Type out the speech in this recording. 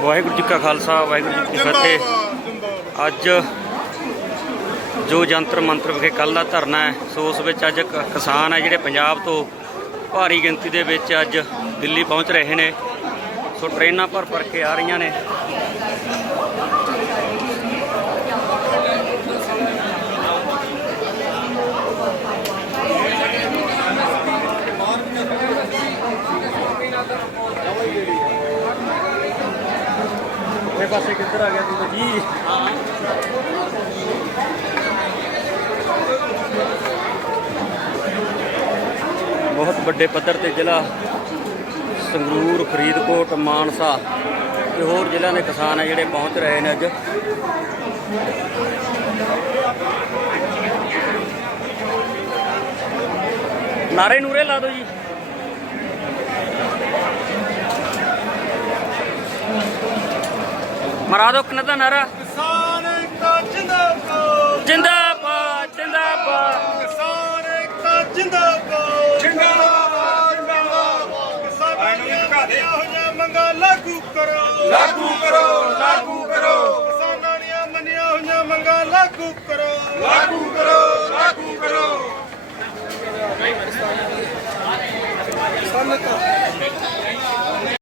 ਵਾਹਿਗੁਰੂ ਜੀ ਕਾ ਖਾਲਸਾ, ਵਾਹਿਗੁਰੂ ਜੀ ਕੀ ਫਤਿਹ। ਅੱਜ ਜੋ ਜੰਤਰ ਮੰਤਰ ਵਿਖੇ ਕੱਲ ਦਾ ਧਰਨਾ ਹੈ, ਸੋ ਉਸ ਵਿੱਚ ਅੱਜ ਕ- ਕਿਸਾਨ ਹੈ ਜਿਹੜੇ ਪੰਜਾਬ ਤੋਂ ਭਾਰੀ ਗਿਣਤੀ ਦੇ ਵਿੱਚ ਅੱਜ ਦਿੱਲੀ ਪਹੁੰਚ ਰਹੇ ਨੇ। ਸੋ ਟ੍ਰੇਨਾਂ ਭਰ ਭਰ ਕੇ ਆ ਰਹੀਆਂ ਨੇ। ਇਹ ਪਾਸੇ ਕਿੱਧਰ ਆ ਗਿਆ ਤੂੰ? ਜੀ। ਬਹੁਤ ਵੱਡੇ ਪੱਧਰ ਤੇ ਜ਼ਿਲ੍ਹਾ ਸੰਗਰੂਰ, ਫਰੀਦਕੋਟ, ਮਾਨਸਾ ਤੇ ਹੋਰ ਜ਼ਿਲ੍ਹਿਆਂ ਦੇ ਕਿਸਾਨ ਆ ਜਿਹੜੇ ਪਹੁੰਚ ਰਹੇ ਨੇ ਅੱਜ। ਨਾਰੇ ਨੂਰੇ ਲਾ ਦਿਓ ਜੀ। ਮਰਾ ਦੋ ਕਿੰਨਾ ਦਾ ਨਾਰਾ। ਕਿਸਾਨ ਏਕਤਾ ਜਿੰਦਾਬਾਦ। ਜਿੰਦਾਬਾਦ ਜਿੰਦਾਬਾਦ। ਕਿਸਾਨ ਏਕਤਾ ਜਿੰਦਾਬਾਦ। ਜਿੰਦਾਬਾਦ ਜਿੰਦਾਬਾਦ। ਕਿਸਾਨਾਂ ਦੀਆਂ ਘਾੜੀਆਂ ਹੋਈਆਂ ਮੰਗਾਂ ਲਾਗੂ ਕਰੋ। ਲਾਗੂ ਕਰੋ ਲਾਗੂ ਕਰੋ। ਕਿਸਾਨਾਂ ਦੀਆਂ ਮੰਨੀਆਂ ਹੋਈਆਂ ਮੰਗਾਂ ਲਾਗੂ ਕਰੋ। ਲਾਗੂ ਕਰੋ ਲਾਗੂ ਕਰੋ। ਕਿਸਾਨਾਂ